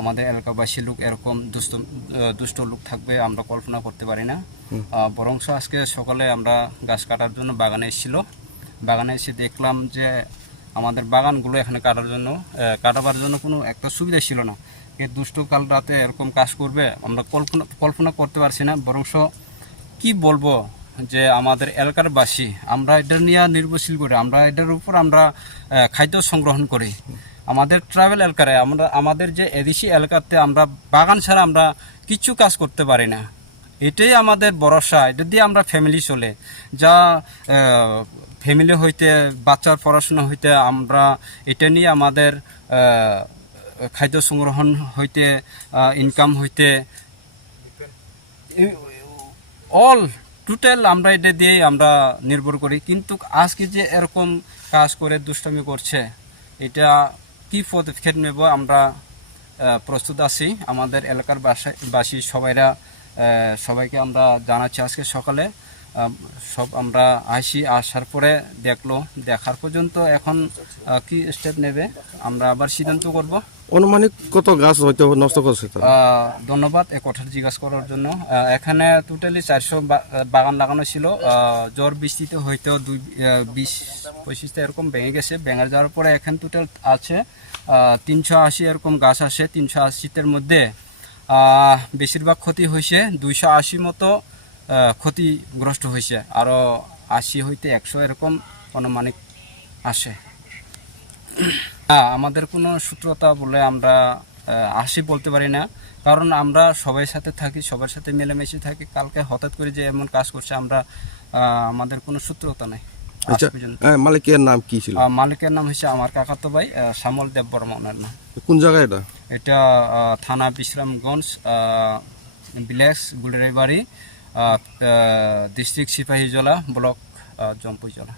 আমাদের এলাকাবাসী লোক এরকম দুষ্ট দুষ্ট লোক থাকবে আমরা কল্পনা করতে পারি না। বরংস আজকে সকালে আমরা গাছ কাটার জন্য বাগানে এসেছিল। বাগানে এসে দেখলাম যে আমাদের বাগানগুলো এখানে কাটার জন্য কাটাবার জন্য কোনো একটা সুবিধা ছিল না। এই দুষ্ট কাল রাতে এরকম কাজ করবে আমরা কল্পনা কল্পনা করতে পারছি না। বরংস কি বলব যে আমাদের এলাকার বাসী আমরা এটা নিয়ে নির্ভরশীল করি আমরা এটার উপর আমরা খাদ্য সংগ্রহণ করি। আমাদের ট্রাভেল এলাকায়, আমরা, আমাদের যে এদেশি এলাকাতে আমরা বাগান ছাড়া আমরা কিছু কাজ করতে পারি না। এটাই আমাদের ভরসা। এটা দিয়ে আমরা ফ্যামিলি চলে, যা ফ্যামিলি হইতে, বাচ্চার পড়াশোনা হইতে আমরা এটা নিয়ে আমাদের খাদ্য সংগ্রহণ হইতে ইনকাম হইতে অল টোটাল আমরা এটা দিয়েই আমরা নির্ভর করি। কিন্তু আজকে যে এরকম কাজ করে দুষ্টামি করছে, এটা কি পদক্ষেপ নেব আমরা প্রস্তুত আছি। আমাদের এলাকার বাসা- সবাইরা সবাইকে আমরা জানাচ্ছি আজকে সকালে। সব আমরা আসি আসার পরে দেখল দেখার পর্যন্ত এখন কি স্টেপ নেবে আমরা আবার সিদ্ধান্ত করব। অনুমানিক কত গাছ হয়তো নষ্ট করছে ধন্যবাদ এ কথাটা জিজ্ঞাসা করার জন্য। এখানে টোটালি চারশো বাগান লাগানো ছিল। জ্বর বৃষ্টিতে হয়তো দুই বিশ পঁচিশটা এরকম ভেঙে গেছে। ভেঙে যাওয়ার পরে এখানে টোটাল আছে তিনশো আশি এরকম গাছ আসে তিনশো আশিটার মধ্যে বেশিরভাগ ক্ষতি হয়েছে। দুইশো আশি মতো ক্ষতিগ্রস্ত হয়েছে আরও আশি হইতে একশো এরকম অনুমানিক আসে। আমাদের কোনো সূত্রতা বলে আমরা আসি বলতে পারি না। কারণ আমরা সবাই সাথে থাকি সবার সাথে মিলেমিশে থাকি। কালকে হঠাৎ করে যে এমন কাজ করছে আমরা আমাদের কোনো সূত্রতা নেই। আচ্ছা। হ্যাঁ, মালিকের নাম কি ছিল? মালিকের নাম হচ্ছে আমার কাকাতো ভাই শ্যামল দেব বর্মা ওনার নাম। কোন জায়গায় এটা? এটা থানা Bishramganj village Guliraibari. District Sipahijala block Jampuijala